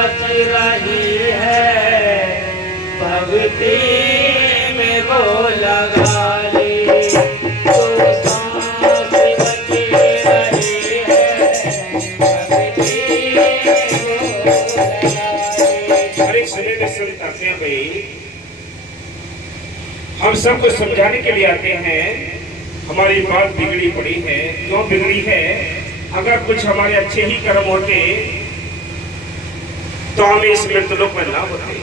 बच रही है, भक्ति में वो लगा ले। तो सांस बच रही है, भक्ति में वो लगा ले। हर एक समय में संत आते हैं भाई, हम सबको समझाने के लिए आते हैं। हमारी बात बिगड़ी पड़ी है, क्यों बिगड़ी है? अगर कुछ हमारे अच्छे ही कर्म होते तो हम इस मृतलोक में ना होते,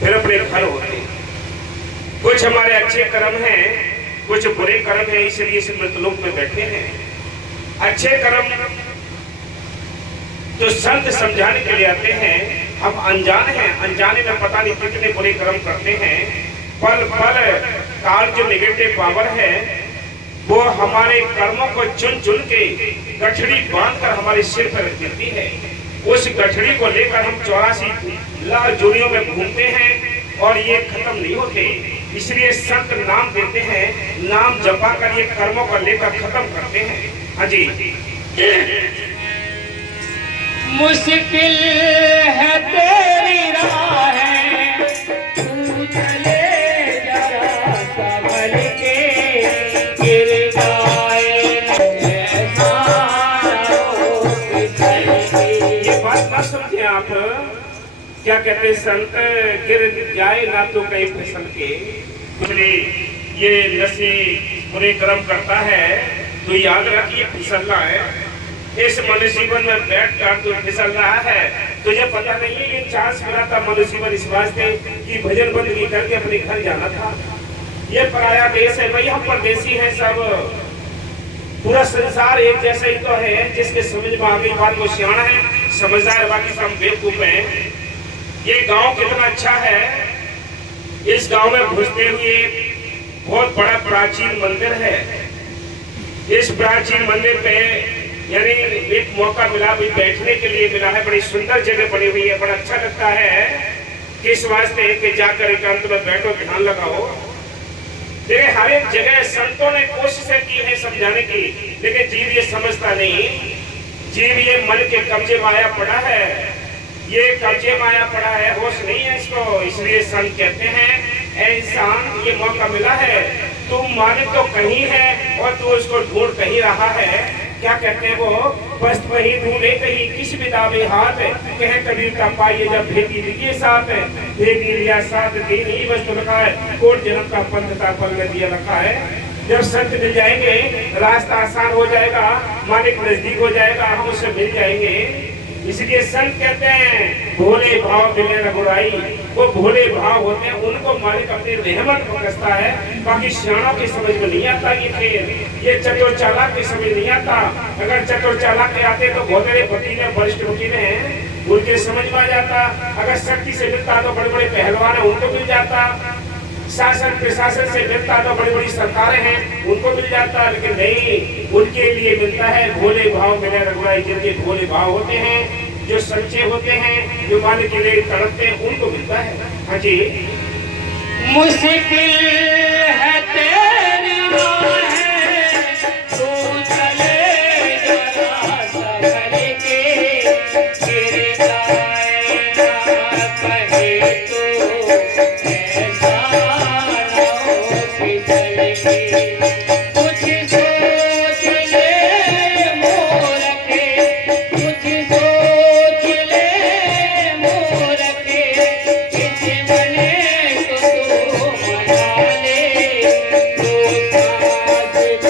फिर अपने घर होते। कुछ हमारे अच्छे कर्म हैं, कुछ बुरे कर्म हैं, इसलिए इस मृतलोक में बैठे हैं। अच्छे कर्म तो संत समझाने के लिए आते हैं। हम अनजान हैं, अनजाने में पता नहीं कितने बुरे कर्म करते हैं। पल पल काल जो नेगेटिव पावर है वो हमारे कर्मों को चुन चुन के गठड़ी बांधकर हमारे सिर पर रख देती है। उस गठड़ी को लेकर हम 84 लाख जोड़ियों में घूमते हैं और ये खत्म नहीं होते। इसलिए संत नाम देते हैं, नाम जपा कर ये कर्मों को लेकर खत्म करते हैं। हाँ जी। मुश्किल है तेरी राहें, तू चले जरा संभल के, गिर जाए ऐसा हो फिसल के। ये बात ना समझे आप, क्या कहते हैं संत, गिर जाए ना तो कहीं फिसल के। इसलिए ये नशे बुरे कर्म करता है तो याद रखिए फिसलना है। इस मनुष्य जीवन में बैठ कर तो फिसल रहा है, तुझे पता नहीं है ये चांस मिला था मनुष्य जीवन इस वास्ते कि भजन बंदगी करके अपने घर जाना था। ये पराया देश है भाई, हम परदेसी हैं सब। पूरा संसार एक जैसा ही तो है। जिसके समझ में आ गई बात वो सियाना है, समझदार, बाकी सब बेवकूफ हैं। ये गांव कितना अच्छा है। इस गांव में घुसते हुए बहुत बड़ा प्राचीन मंदिर है। इस प्राचीन मंदिर पे यानी एक मौका मिला भी बैठने के लिए मिला है। बड़ी सुंदर जगह बनी हुई है, बड़ा अच्छा लगता है। किस वास्ते कि जाकर एकांत में बैठो, ध्यान लगाओ। देखिए हर एक जगह संतों ने कोशिशें की है समझाने की, लेकिन जीव ये समझता नहीं। जीव ये मन के कब्जे में आया पड़ा है, ये कब्जे में आया पड़ा है, होश नहीं है इसको। इसलिए संत कहते हैं ऐ इंसान ये मौका मिला है, तू मान तो कहीं है और तू उसको ढूंढ कहीं रहा है। क्या कहते हैं वो, बस वही ढूंढे कहीं किस बिदावे हाथ, कहे कबीर का पाइए जब भेदी लिए साथ, भेदी लिया साथ दिन ही बस तो रखा है, कोट जन्म का पंथ का फल में दिया रखा है। जब संत मिल जाएंगे रास्ता आसान हो जाएगा, मालिक नजदीक हो जाएगा, हम उससे मिल जाएंगे। इसलिए संत कहते हैं भोले भाव मिले न बुराई। वो भोले भाव होते हैं, उनको मालिक अपनी रहमत बरसता है। बाकी सियाणों की समझ में नहीं आता ये खेल, ये चतुर चालाक की समझ नहीं आता। अगर चतुर चालाक के आते तो बहुत बड़े वकील वरिष्ठ वकील हैं, उनके समझ में आ जाता। अगर शक्ति से मिलता तो बड़े बड़े पहलवान है, उनको मिल जाता। शासन प्रशासन से मिलता तो बड़ी बड़ी सरकारें हैं, उनको मिल जाता। लेकिन नहीं, उनके लिए मिलता है भोले भाव मिले रघुराई। जिनके भोले भाव होते हैं, जो सच्चे होते हैं, जो मालिक के लिए तड़पते हैं, उनको मिलता है। हाँ जी। मुश्किल है तेरी राहें, तू चले जरा संभल के, गिर जाए ना कहीं तो ऐसा हो फिसल के। कुछ सोच ले मोरखे, कुछ सोच ले मोरखे, किस बने तो तू मना ले, तो साथ बनी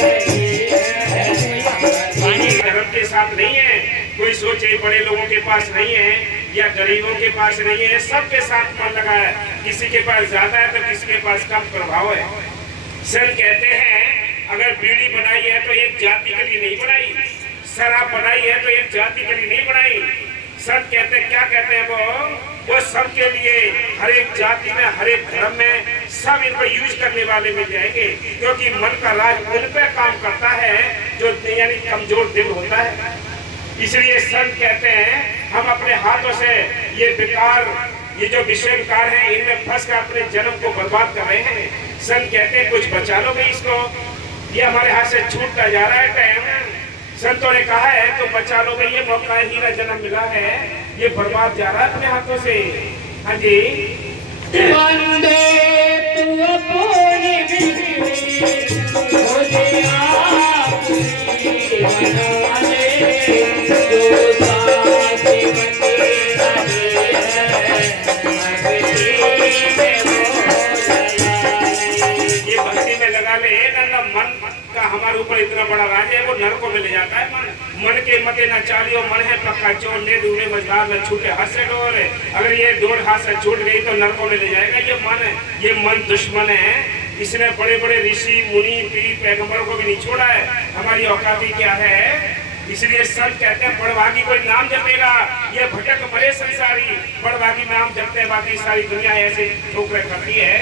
रही है। धर्म के साथ नहीं है, कोई सोचे बड़े लोगों के पास नहीं है या गरीबों के पास नहीं है, सबके साथ मन लगा है। किसी के पास ज्यादा है तो किसी के पास कम प्रभाव है। संत कहते हैं अगर बीड़ी बनाई है तो एक जाति के लिए नहीं बनाई, शराब बनाई है तो एक जाति के लिए नहीं बनाई। संत कहते हैं, क्या कहते हैं वो सबके लिए, हर एक जाति में, हर एक धर्म में सब इनको यूज करने वाले मिल जाएंगे। क्योंकि मन का राज उन पे काम करता है जो यानी कमजोर दिल होता है। इसलिए संत कहते हैं हम अपने हाथों से ये विकार, ये जो विषय विकार है, इनमें फंस कर अपने जन्म को बर्बाद कर रहे हैं। संत कहते हैं कुछ बचा लो भाई इसको, ये हमारे हाथ से छूटता जा रहा है टाइम। संतों ने कहा है तो बचा लो भाई, ये मौका है, हीरा जन्म मिला है, ये बर्बाद जा रहा है अपने हाथों से। हाँ जी, वंदे तू अपनी बिगड़ी मुझे आपकी बना ले, जो साथ बचे रहे हैं ये भक्ति में लगा ले ना, मन का हमारे ऊपर इतना बड़ा राज है, वो नरकों में ले जाता है। मन के मते न चालियो, मन है पक्का चोर, ले डूबे मझधार में छूटे हाथ से डोर। अगर ये डोर हाथ से छूट गई तो नरकों में ले जाएगा। ये मन दुश्मन है, इसने बड़े बड़े ऋषि मुनि पीर पैगंबरों को भी नहीं छोड़ा है। हमारी औकाती क्या है, इसलिए संत कहते हैं बड़भागी कोई नाम जपेगा, ये भटक मरे संसारी। बड़भागी नाम जपते हैं, बाकी सारी दुनिया ऐसे ठोकरें करती है।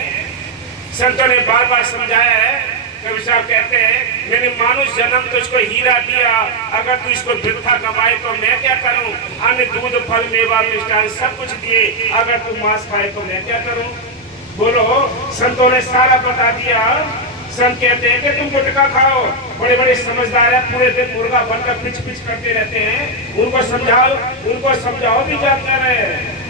संतों ने बार बार समझाया है। कवि साहब कहते हैं मैंने मानुष जन्म तुझको हीरा दिया, अगर तू इसको वृथा कमाए तो मैं क्या करूं। अन्न दूध फल मेवा मिष्ठान सब कुछ दिए, अगर तू मांस खाए तो मैं क्या करूं। बोलो, संतों ने सारा बता दिया। संत कहते हैं कि तुम गुटखा खाओ, बड़े बड़े समझदार है, पूरे दिन मुर्गा बनकर पिच पिच करते रहते हैं, उनको समझाओ भी जानकार है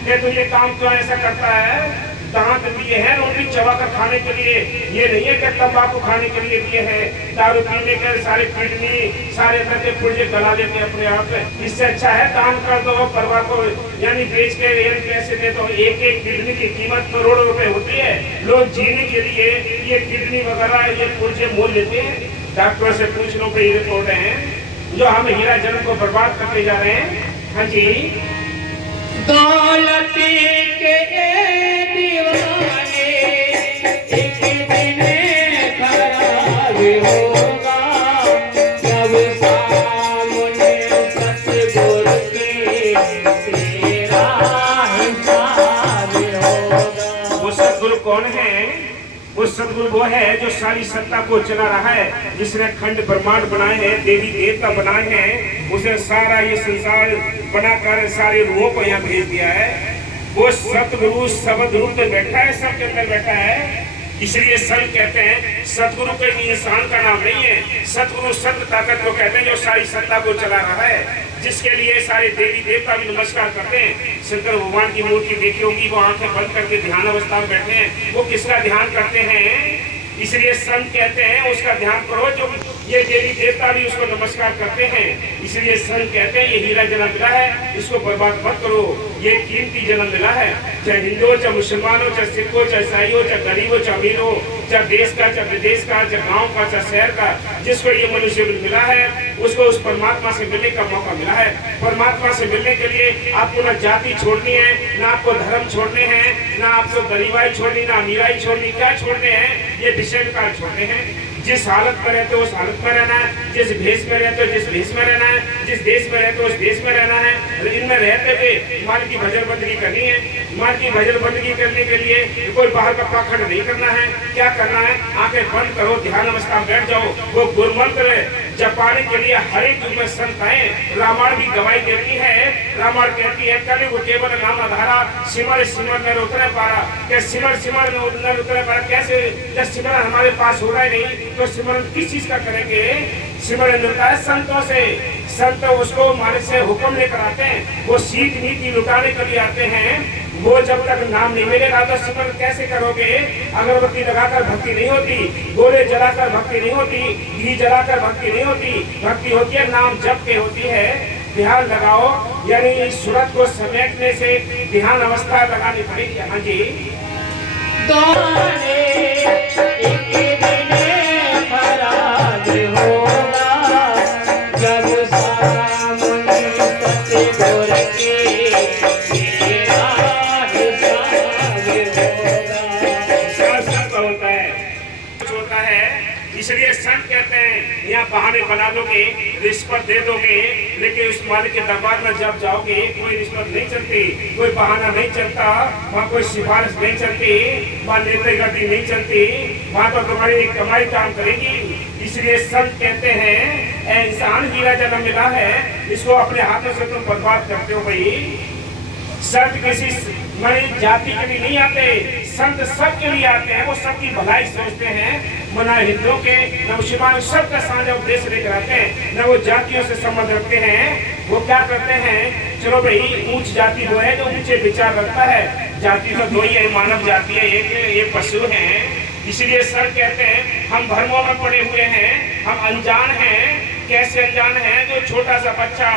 कि तुम ये काम क्यों ऐसा करता है। दांत दिए हैं रोटी चबा कर खाने के लिए, ये नहीं है कि तंबाकू खाने के लिए दिए हैं। दारू पीने के सारे किडनी सारे अंदर के पुर्जे गला लेते हैं अपने आप। इससे अच्छा है दान कर दो परिवार को, यानी बेच के पैसे दे दो। एक एक किडनी की कीमत करोड़ों रुपए होती है। लोग जीने के लिए ये किडनी वगैरह ये पुर्जे मोल लेते हैं। डॉक्टर से पूछ लो पे रिपोर्ट है जो हम हीरा जन्म को बर्बाद करते जा रहे हैं। हाँ जी, दौलती के दीवाने एक दिन खराब होगा, जब सामने सतगुरु के तेरा हिसाब होगा। वो सतगुरु कौन है? वो सतगुरु वो है जो सारी सत्ता को चला रहा है, जिसने खंड ब्रह्मांड बनाए हैं, देवी देवता बनाए हैं, उसने सारा ये संसार बनाकर सारे रूहों को यहाँ भेज दिया है। वो सतगुरु शब्द रूप में बैठा है, सबके अंदर बैठा है। इसलिए संत कहते हैं सतगुरु कोई इंसान का नाम नहीं है, सतगुरु सत्य ताकत को कहते हैं जो सारी सत्ता को चला रहा है, जिसके लिए सारे देवी देवता भी नमस्कार करते हैं। शंकर भगवान की मूर्ति देखी होगी, वो आंखें बंद करके ध्यान अवस्था में बैठे हैं, वो किसका ध्यान करते हैं? इसलिए संत कहते हैं उसका ध्यान करो, जो ये देवी देवता भी उसको नमस्कार करते हैं। इसलिए संत कहते हैं ये हीरा जन्म मिला है, इसको बर्बाद मत करो, ये कीमती जन्म मिला है। चाहे हिंदू हो, चाहे मुसलमान हो, चाहे सिख हो, चाहे ईसाई हो, चाहे गरीब हो, चाहे अमीर हो, चाहे देश का, चाहे विदेश का, चाहे गांव का, चाहे शहर का, जिसको ये मनुष्य मिला है उसको उस परमात्मा से मिलने का मौका मिला है। परमात्मा से मिलने के लिए आपको ना जाति छोड़नी है, ना आपको धर्म छोड़ने हैं, ना आपको गरीबाई छोड़नी, ना अमीराई छोड़नी। क्या छोड़ने हैं? ये विषय विकार छोड़ने हैं। जिस हालत में रहते हो उस हालत में रहना है, जिस भेष में रहते हो जिस भेष में रहना है, जिस देश में रहते हो उस देश में रहना है। इनमें रहते हुए माल की भजन बंदगी करनी है। माल की भजन बंदगी करने के लिए कोई बाहर का पाखंड नहीं करना है। क्या करना है? आंखें बंद करो, ध्यान अवस्था में बैठ जाओ। वो गुरुमंत्र जपाने के लिए हर एक युग में संत आए। रामायण भी गवाही देती है। रामायण कहती है कलयुग केवल नाम आधारा, सिमर सिमर नर उतरे पारा। क्या सिमर सिमर नर उतरे पारा? कैसे? जब सिमरन हमारे पास हो रहा है नहीं तो सिमरन किस चीज का करेंगे? सिमरन मिलता है संतों से। संत उसको मालिक से हुक्म लेकर आते हैं, वो सीख नीति लुटाने के लिए आते हैं। वो जब तक नाम नहीं मिलेगा तो सिमरन कैसे करोगे? अगरबत्ती लगाकर भक्ति नहीं होती, गोले जलाकर भक्ति नहीं होती, घी जलाकर भक्ति नहीं होती। भक्ति होती है नाम जप के होती है। ध्यान लगाओ, यानी सूरत को समेटने से ध्यान अवस्था लगानी पड़ेगी। हाँ जी, खराब होगा जब सामने सतगुरु के तेरा हिसाब होगा। होता है। इसलिए संत कहते हैं यहाँ बहाने बना लोगे, रिश्वत दे दोगे, लेकिन उस मालिक के दरबार में जब जाओगे कोई रिश्वत नहीं चलती, कोई बहाना नहीं चलता, वहाँ कोई सिफारिश नहीं चलती, वहाँ नेतागर्दी नहीं चलती, वहाँ तो तुम्हारी कमाई काम करेगी। इसलिए संत कहते हैं ऐ इंसान हीरा जन्म मिला है, इसको अपने हाथों से तुम बर्बाद करते हो। भाई संत किसी जाति के लिए नहीं आते, संत सबके लिए आते हैं, वो सबकी भलाई सोचते हैं, मना हिंदुओं के न मुसलमानों सबका साझा उद्देश्य लेकर आते हैं, न वो जातियों से संबंध रखते हैं। वो क्या करते हैं, चलो भाई ऊंच जाति वो है जो ऊंचे विचार रखता है, जाति तो दो ही है, मानव जाति है एक, ये पशु है। इसलिए सर कहते हैं हम धर्मों में पड़े हुए हैं, हम अनजान हैं। कैसे अनजान है, जो छोटा सा बच्चा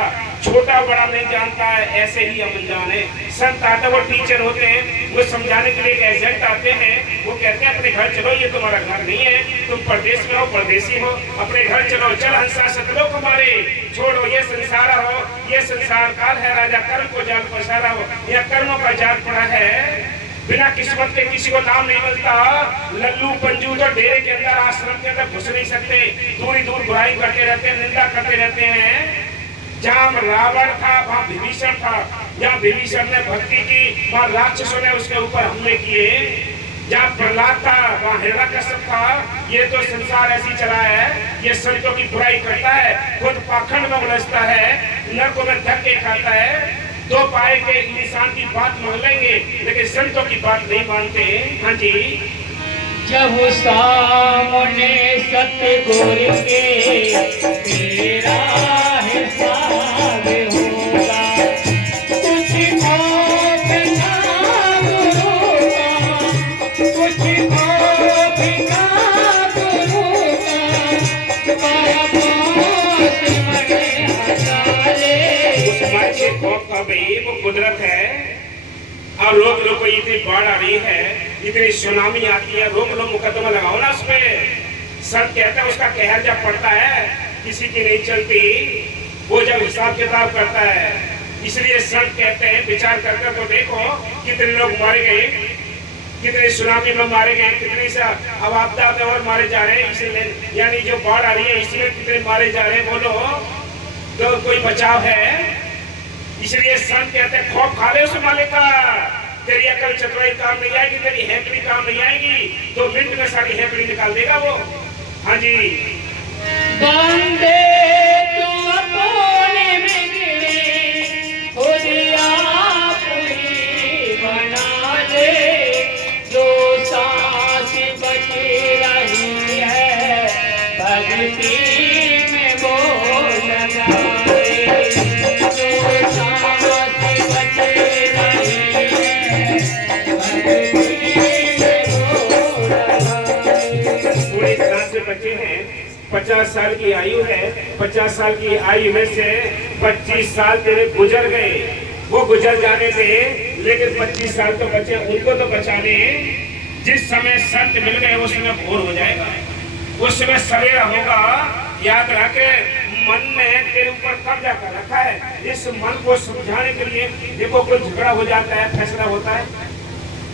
छोटा बड़ा नहीं जानता है, ऐसे ही हम अनजान है। संत आते वो टीचर होते हैं, वो समझाने के लिए एक एजेंट आते हैं, वो कहते हैं अपने घर चलो, ये तुम्हारा घर नहीं है, तुम परदेश में हो, परदेसी हो, अपने घर चलो, चल हंसा सतलो कुमारे, छोड़ो ये संसार हो, ये संसार काल है, राजा कर्म को जाल पसारा हो, यह कर्मों का जाल पड़ा है। बिना किस्मत के किसी को नाम नहीं मिलता। लल्लू पंजू तो डेरे के अंदर आश्रम के अंदर घुस नहीं सकते, दूर ही दूर बुराई करते रहते हैं, निंदा करते रहते हैं। जहाँ रावण था वहाँ विभीषण था, जहाँ विभीषण ने भक्ति की वहाँ राक्षसों ने उसके ऊपर हमले किए, जहाँ प्रहलाद था वहाँ हिरण्यकश्यप था। ये तो संसार ऐसी चला है, ये संतों की बुराई करता है, खुद पाखंड में उलझता है, नरकों में धक्के खाता है। दो पाए के इंसान की बात मान लेंगे लेकिन संतों की बात नहीं मानते। हाँ जी, जब सामने सतगुर के तेरा हिसाब होगा, कुछ खौफ ना गुरु का, कुछ खौफ ना गुरु का, उस मर के खौफ का भाई वो कुदरत है। अब रोक लो, कोई इतनी बाढ़ आ रही है, इतनी सुनामी आती है, रोक लो, मुकदमा लगाओ ना उसपे। सब कहते हैं उसका कहर जब पड़ता है किसी की नहीं चलती, वो जब हिसाब किताब करता है। इसलिए संत कहते हैं विचार करके तो देखो कितने लोग मारे गए, कितने सुनामी में मारे गए, कितने से अब आपदा में और मारे जा रहे हैं। इसलिए यानी जो बाढ़ आ रही है इसमें कितने मारे जा रहे हैं, बोलो तो कोई बचाव है। इसलिए संत कहते हैं खौफ खा ले उस मालिक का, तेरी अकल चतुराई काम नहीं आएगी, तेरी हैकड़ी काम नहीं आएगी, 2 मिनट में सारी हैकड़ी निकाल देगा वो। हाँ जी, बंदे तू अपने में गिरे, खुद आप ही बना ले, जो सांस बच रही है भक्ति में वो लगाए, जो सांस बच रही है भक्ति में वो लगाए। पूरे सांस से बचे हैं। 50 साल की आयु है, 50 साल की आयु में से 25 साल तेरे गुजर गए, वो गुजर जाने थे, लेकिन 25 साल तो बचे, उनको तो बचाने। जिस समय संत मिल गए उस समय भोर हो जाएगा, उस समय सवेरा होगा। याद रखे मन ने तेरे ऊपर कब्जा कर रखा है। इस मन को समझाने के लिए देखो कोई झगड़ा हो जाता है, फैसला होता है,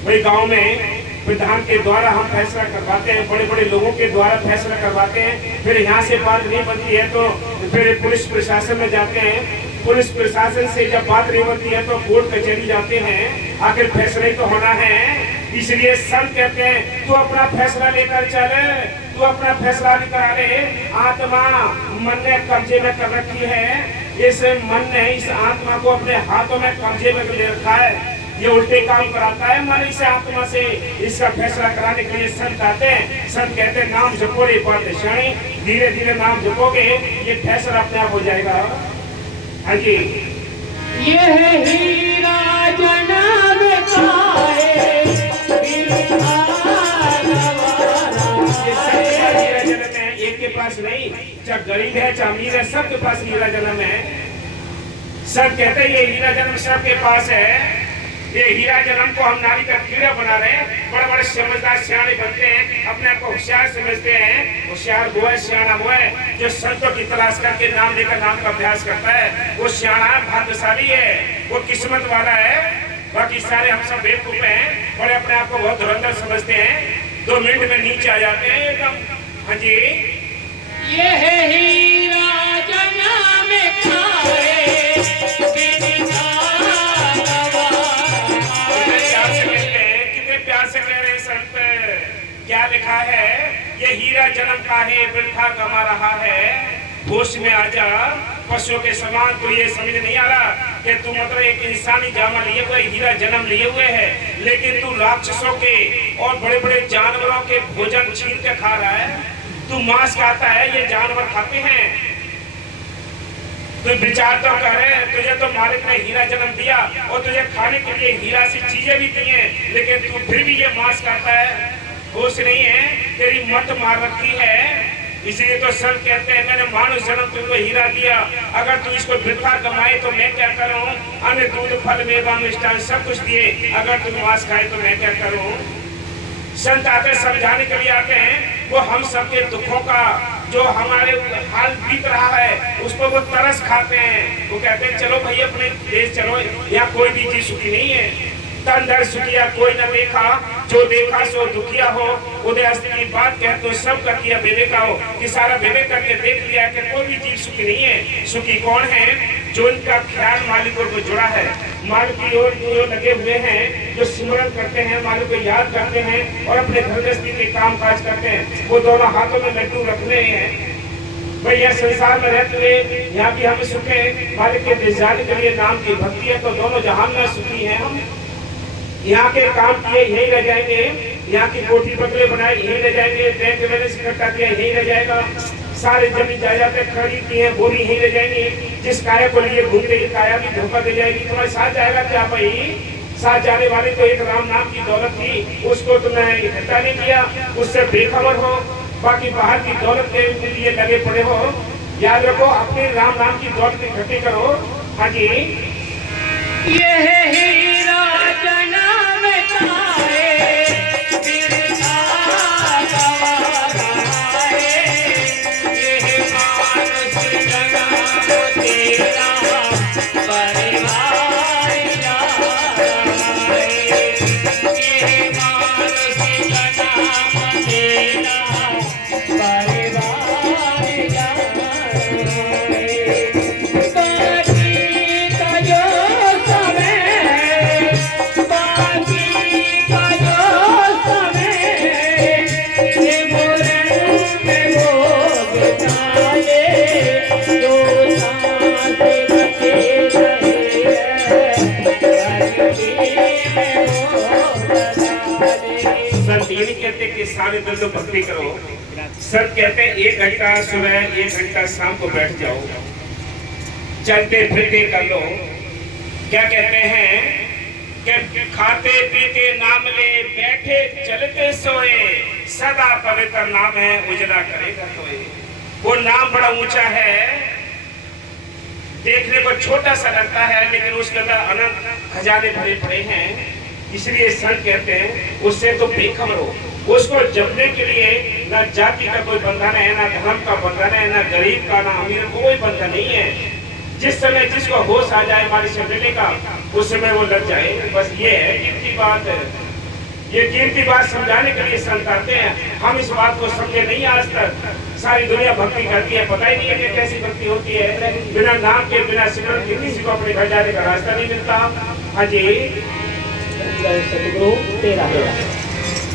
वही गांव में विधान के द्वारा हम फैसला करवाते हैं, बड़े बड़े लोगों के द्वारा फैसला करवाते हैं। फिर यहाँ से बात नहीं बनती है तो फिर पुलिस प्रशासन में जाते हैं, पुलिस प्रशासन से जब बात नहीं बनती है तो कोर्ट कचहरी जाते हैं। आखिर फैसले तो होना है। इसलिए संत कहते हैं तू अपना फैसला लेकर चल, तू अपना फैसला लेकर ले। आत्मा मन ने कब्जे में कर रखी है, इस मन ने इस आत्मा को अपने हाथों में कब्जे में ले रखा है। ये उल्टे काम कराता है मन इस आत्मा से। इसका फैसला कराने के लिए संत आते हैं। संत कहते हैं नाम जपो रे पातशाही, धीरे धीरे नाम जपोगे ये फैसला अपने आप हो जाएगा। हाँ जी, यह हीरा जनाब का है, बिरहा नवारा ये सबके पास हीरा जन्म है, एक के पास नहीं। चाहे गरीब है चाहे अमीर है, सबके पास हीरा जन्म है। सब कहते हैं ये हीरा जन्म सबके पास है। ये हीरा जन्म को हम नारी का कीड़ा बना रहे हैं। बड़े बड़े समझदार सियाने बनते हैं, अपने आप को होशियार समझते हैं। होशियार वो है, सियाना वो है जो संतों की तलाश करके नाम लेकर नाम का अभ्यास करता है। वो सियाना भाग्यशाली है, वो किस्मत वाला है। बाकी सारे हम सब बेवकूफ हैं, बड़े अपने आप को बहुत धुरंधर समझते हैं, 2 मिनट में नीचे आ जाते हैं एकदम। हाँ जी, यह हीरा जनाब का है, बिरहा क्या लिखा है? ये हीरा जन्म का है, वृथा कमा रहा है। होश में आजा, पशुओं के समान तो ये समझ नहीं आ रहा। कि तू मतलब एक इंसानी जामा लिए हुए, हीरा जन्म लिए हुए है, लेकिन तू राक्षसों के और बड़े बड़े जानवरों के भोजन छीन के खा रहा है। तू मांस खाता है, ये जानवर खाते हैं। तू विचार तो करे, तुझे तो मालिक ने हीरा जन्म दिया और तुझे खाने के लिए हीरा सी चीजें भी दी हैं, लेकिन तू फिर भी ये मांस खाता है। होश नहीं है, तेरी मत मार रखी है। इसलिए तो संत कहते हैं, मैंने मानुष जन्म तुमको हीरा दिया, अगर तू इसको वृथा कमाए तो मैं क्या करूं? अन्न दूध फल मेवा मिष्ठान सब कुछ दिए, अगर तू मांस खाए तो मैं क्या करूं? संत आते समझाने के लिए आते हैं, वो हम सबके दुखों का जो हमारे हाल बीत रहा है उसको वो तरस खाते हैं। वो कहते हैं चलो भाई अपने देश चलो, यहाँ कोई भी चीज सुखी नहीं है। तन दर सुखिया कोई न देखा, जो देखा सो दुखिया हो। उदय अस्त की बात कह तो सब का किया विवेका हो, कि सारा विवेक करके देख लिया कि कोई भी चीज सुखी नहीं है। सुखी कौन है? जो इनका ख्याल मालिकों को जुड़ा है, मालिक की ओर जो लगे हुए हैं, जो सिमरन करते हैं, मालिक को याद करते हैं और अपने घर गृहस्थी के काम काज करते हैं। वो दोनों हाथों में लड्डू रखने हैं। भाई यह संसार में रहते हुए यहाँ भी हमें सुख है, मालिक के दिल जाने के लिए नाम की भक्ति है, तो दोनों जहां में सुखी हैं हम। यहाँ के काम किए यही रह जाएंगे, यहाँ की कोठी बंगले बनाए यही रह जाएंगे, बैंक बैलेंस इकट्ठा किया यही रह जाएगा, सारे जमीन जायदादें खरीद की है वो भी यही रह जाएंगी। जिस काया को लिए घूमते ही काया भी धोखा दे जाएगी। तुम्हारे साथ जाएगा क्या भाई? साथ जाने वाले तो एक राम नाम की दौलत थी, उसको तुमने इकट्ठा नहीं किया, उससे बेखबर हो, बाकी बाहर की दौलत के लिए लगे पड़े हो। याद रखो, अपने राम नाम की दौलत इकट्ठी करो। हाँ जी, यह हीरा जन्म खाए, बिरखा गवाए, यह मानुष जन्म तेरा परिवार जाए, यह मानुष जन्म तेरा परिवार जाए। कहते कि सारे दिन तो भक्ति करो। सब कहते हैं 1 घंटा सुबह 1 घंटा शाम को बैठ जाओ, चलते फिरते कर लो। क्या कहते हैं कि खाते पीते नाम ले, बैठे चलते सोए, सदा पवित्र नाम है उजला करेगा कोई। वो नाम बड़ा ऊंचा है, देखने को छोटा सा लगता है, लेकिन उसके अंदर अनंत खजाने भरे पड़े हैं। इसलिए संत कहते हैं उससे तो बेखबर हो। उसको जपने के लिए ना जाति का कोई बंधन है, ना धर्म का बंधन है, ना गरीब का, ना अमीर का कोई बंधन नहीं है। जिस समय जिसको होश आ जाए मालिक से मिलने का, उस समय वो लग जाए। बस ये है कीमती बात है। ये कीमती बात समझाने के लिए संत आते हैं। हम इस बात को समझे नहीं आज तक। सारी दुनिया भक्ति करती है, पता ही नहीं है कि कैसी भक्ति होती है। बिना नाम के, बिना सिमरन के किसी को अपने घर जाने का रास्ता नहीं मिलता। हाँ जी, सतगुरु तेरा